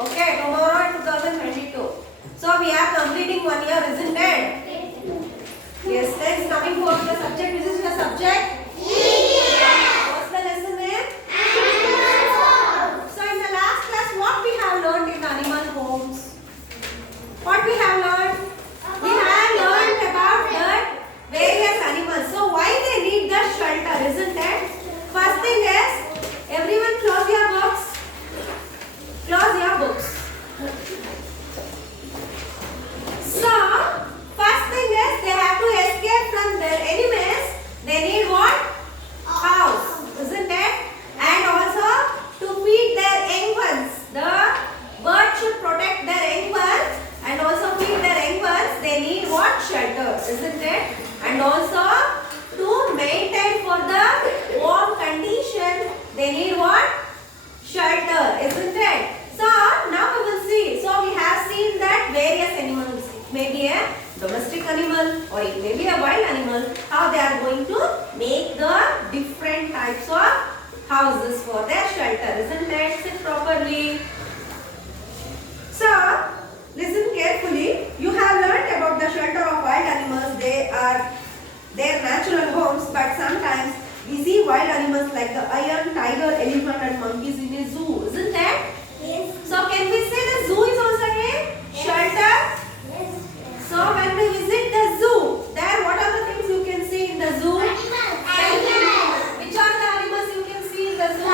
Okay, tomorrow 2022. So we are completing 1 year, isn't it? Yes. Next, coming for the subject. Which is your subject? What's the lesson name? So in the last class, what we have learned in animal homes? What we have learned? We have learned about the various animals. So why they need the shelter, isn't it? First thing is, everyone close your books. Close your books. So, first thing is, they have to escape from their enemies. They need what? House, isn't it? And also to feed their young ones. The bird should protect their young ones and also feed their young ones. They need what? Shelter, isn't it? And also to maintain for the warm condition, they need what? Shelter, isn't it? So now we will see. So we have seen that various animals, it may be a domestic animal or it may be a wild animal, how they are going to make the different types of houses for their shelter, isn't it? Sit properly. So listen carefully. You have learned about the shelter of wild animals. They are their natural homes, but sometimes we see wild animals like the lion, tiger, elephant and monkeys in a zoo, isn't it? Yes. So can we say the zoo is also a shelter? Yes. So when we visit the zoo, there what are the things you can see in the zoo? Animals. Which are the animals you can see in the zoo?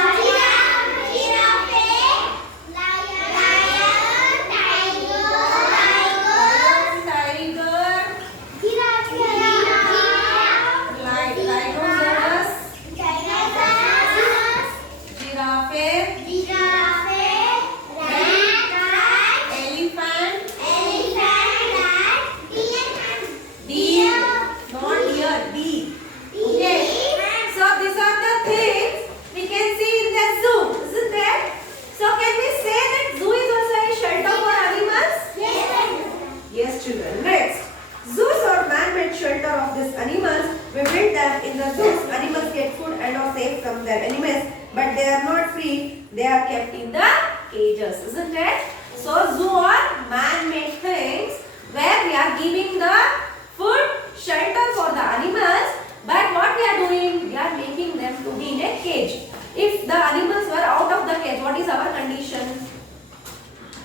From their enemies, but they are not free. They are kept in the cages, isn't it? So zoo are man-made things where we are giving the food, shelter for the animals, but what we are doing? We are making them to be in a cage. If the animals were out of the cage, what is our condition?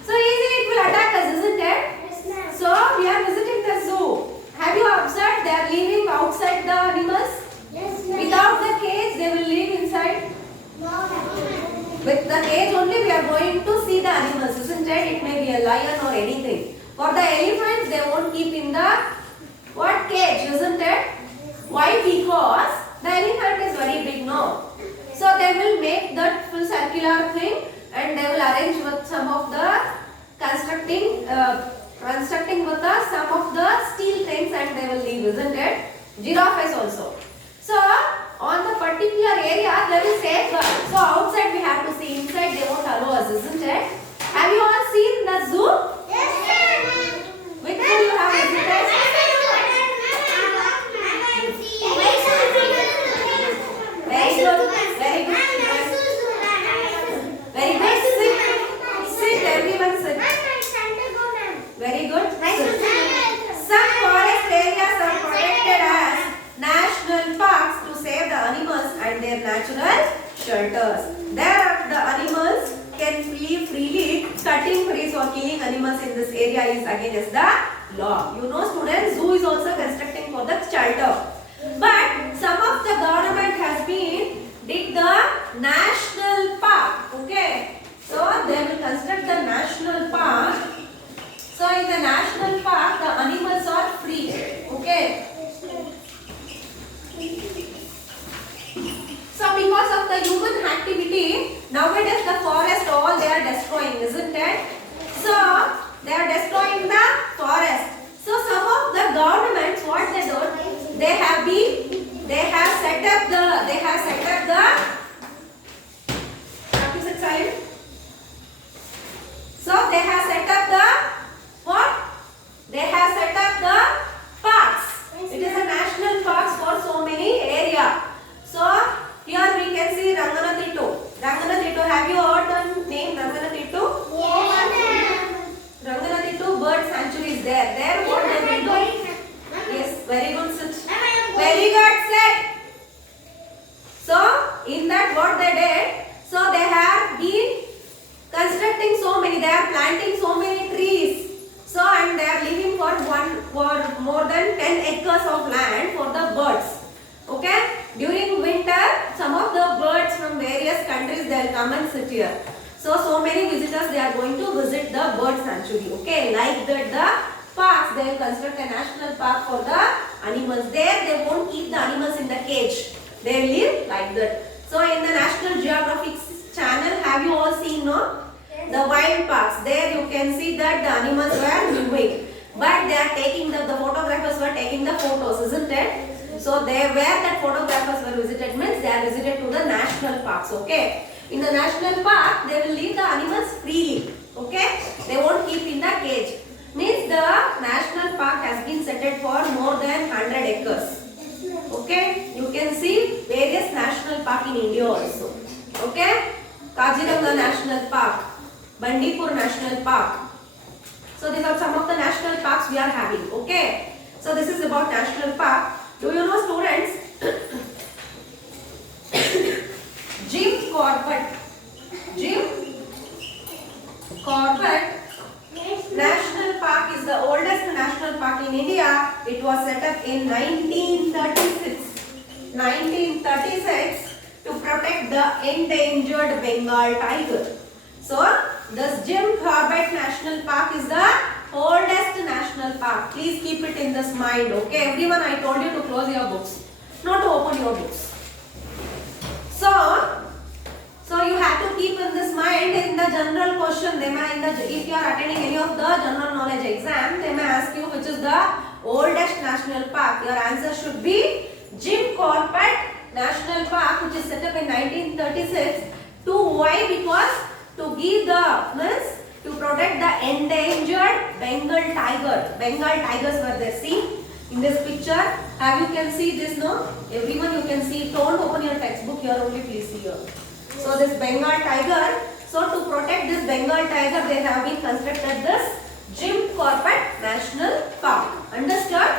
So easily it will attack us, isn't it? Yes, So we are visiting the zoo. Have you observed they are living outside the animals? Without the cage, they will live inside. With the cage only, we are going to see the animals, isn't it? It may be a lion or anything. For the elephants, they won't keep in the what cage, isn't it? Why? Because the elephant is very big, no? So they will make that full circular thing, and they will arrange with some of the constructing with the some of the steel things, and they will leave, isn't it? Giraffes also. So, on the particular area, there is safeguard. So, outside we have to see, inside they won't allow us, isn't it? Have you all seen the zoo? Yes, sir. Which zoo you have visited? Very good. Very good. Very good. Sit. Sit. Everyone sit. Very good. Some forest areas are protected as national parks to save the animals and their natural shelters. There the animals can live freely. Cutting trees or killing animals in this area is against the law. You know, students, zoo is also constructing for the shelter. But some of the government has been did the national park. Okay. So they will construct the national park. So in the national park, the animals are free. Okay. So because of the human activity, nowadays the forest all they are destroying, isn't it? So they are destroying the forest. So some of the governments, what they do, they have set up the here. So many visitors they are going to visit the bird sanctuary. Okay, like that the parks they will construct a national park for the animals. There they won't keep the animals in the cage. They will live like that. So in the National Geographic channel, have you all seen no? The wild parks. There you can see that the animals were moving, but they are taking the photographers were taking the photos, isn't it? So they where that photographers were visited means they are visited to the national parks. Okay. In the national park, they will leave the animals freely. Okay. They won't keep in the cage. Means the national park has been set for more than 100 acres. Okay. You can see various national park in India also. Okay. Kaziranga National Park, Bandipur National Park. So these are some of the national parks we are having. Okay. So this is about national park. Do you know, students? Jim Corbett National Park is the oldest national park in India. It was set up in 1936. 1936 to protect the endangered Bengal tiger. So this Jim Corbett National Park is the oldest national park. Please keep it in this mind. Okay, everyone, I told you to close your books, not to open your books. So you have to keep in this mind in the general question. They may if you are attending any of the general knowledge exam, they may ask you which is the oldest national park. Your answer should be Jim Corbett National Park, which is set up in 1936. To why? Because to give the to protect the endangered Bengal tiger. Bengal tigers were there. See in this picture. Have you can see this? No, everyone you can see. Don't open your textbook here. Only please see here. So this Bengal tiger. So to protect this Bengal tiger, they have been constructed this Jim Corbett National Park. Understood?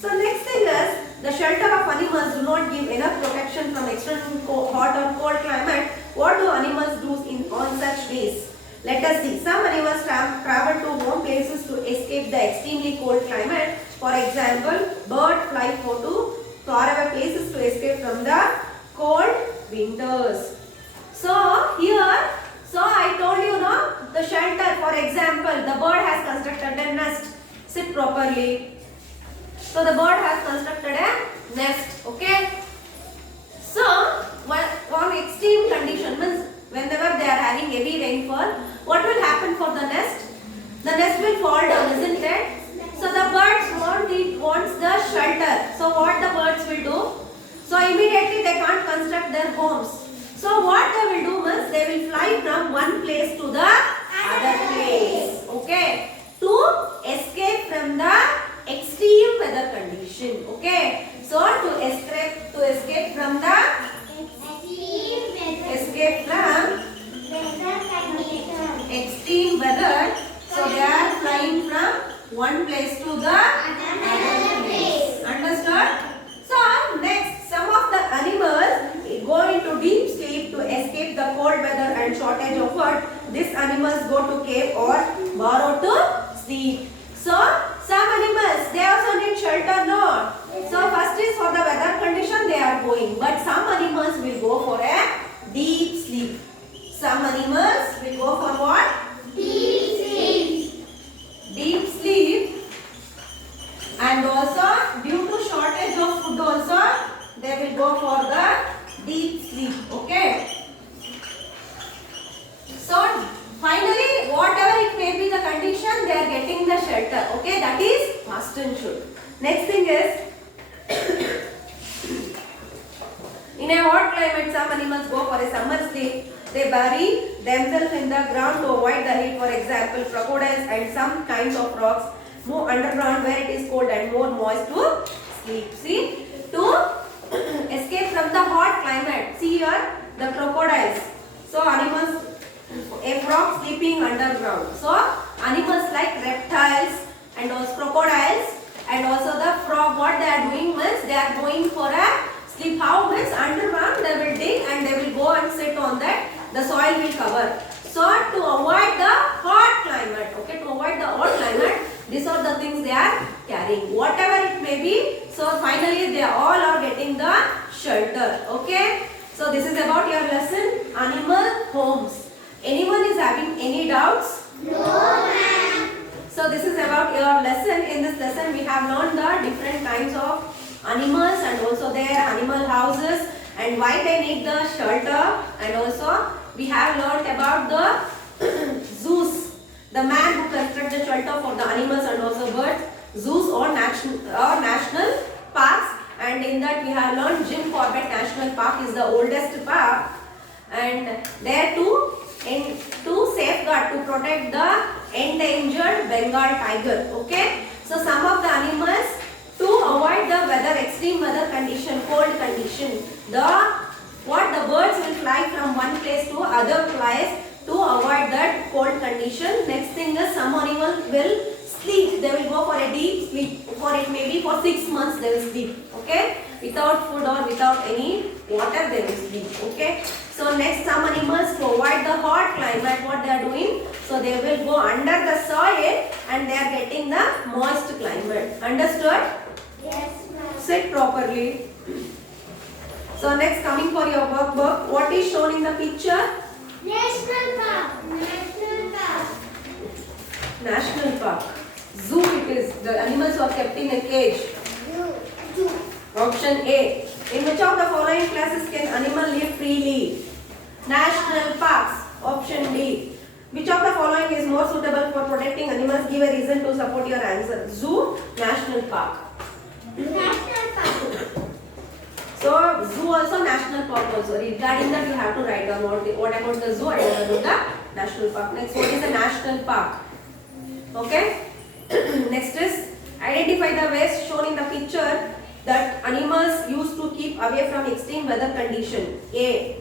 So next thing is the shelter of animals do not give enough protection from extreme hot or cold climate. What do animals do on such days? Let us see. Some animals travel to warm places to escape the extremely cold climate. For example, birds fly to faraway places to escape from the cold winters. So here, I told you no, the shelter. For example, the bird has constructed a nest. Sit properly. So the bird has constructed a nest. Okay. So on extreme condition means whenever they are having heavy rainfall, what will happen for the nest? The nest will fall down, isn't it? So the birds wants the shelter. So what the birds will do? So immediately they can't construct their homes. So what they will do is they will fly from one place to the other place. Okay. To escape from the extreme weather condition. Okay. So to escape from the extreme weather. So they are flying from one place to the other place. Understood? So next, some of the animals go into deep sleep to escape the cold weather and shortage of food. These animals go to cave or burrow to sleep. So some animals they also need shelter, no? So first is for the weather condition they are going, but some animals will go for a deep sleep. Some animals will go for what? Deep sleep. Deep sleep. And also due to shortage of food also they will go for the deep sleep. Okay. So finally whatever it may be the condition they are getting the shelter. Okay, that is must and should. Next thing is in a hot climate some animals go for a summer sleep. They bury themselves in the ground to avoid the heat. For example, crocodiles and some kinds of frogs move underground where it is cold and more moist to sleep. See, to escape from the hot climate. See here, the crocodiles. So animals, a frog sleeping underground. So animals like reptiles and also crocodiles and also the frog, what they are doing means they are going for a sleep. How means underground they will dig and they will go and sit on that. The soil will cover. So to avoid the hot climate, okay, to avoid the hot climate, these are the things they are carrying. Whatever it may be, so finally they all are getting the shelter. Okay. So this is about your lesson, animal homes. So this is about your lesson. In this lesson we have learned the different kinds of animals and also their animal houses and why they need the shelter, and also we have learned about the zoos, the man who constructed the shelter for the animals and also birds, zoos or national parks, and in that we have learned Jim Corbett National Park is the oldest park, and there too to safeguard, to protect the endangered Bengal tiger. Okay, so some of the animals to avoid the extreme weather condition, cold condition, the birds will fly from one place to other place to avoid that cold condition. Next thing is some animal will sleep, they will go for a deep sleep, for it maybe for 6 months they will sleep. Okay, without food or without any water they will sleep. Okay, so next some animals to avoid the hot climate, what they are doing, so they will go under the soil and they are getting the moist climate. Understood? Yes, ma'am. Sit properly. So next coming for your workbook, what is shown in the picture? National Park. National Park. National park. Zoo it is. The animals are kept in a cage. Zoo. Option A. In which of the following classes can animal live freely? National parks. Option D. Which of the following is more suitable for protecting animals? Give a reason to support your answer. Zoo, national park. National Park. So zoo also, national park also. Regarding that you have to write down what about the zoo and what about the national park. Next, what is a national park? Okay. Next is identify the ways shown in the picture that animals used to keep away from extreme weather condition. A.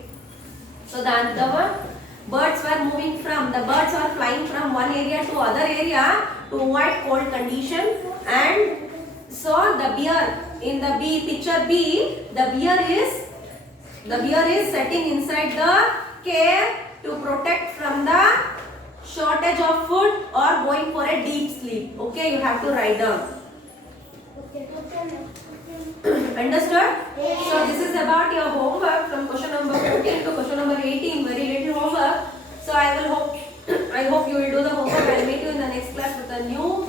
So the birds were moving from, the birds are flying from one area to other area to avoid cold condition, and so the bear in the picture B, the bear is sitting inside the cave to protect from the shortage of food or going for a deep sleep. Okay, you have to write down. Okay. Understood? Yes. So this is about your homework from question number 14 to question number 18. Very little homework. So I hope you will do the homework. I will meet you in the next class with a new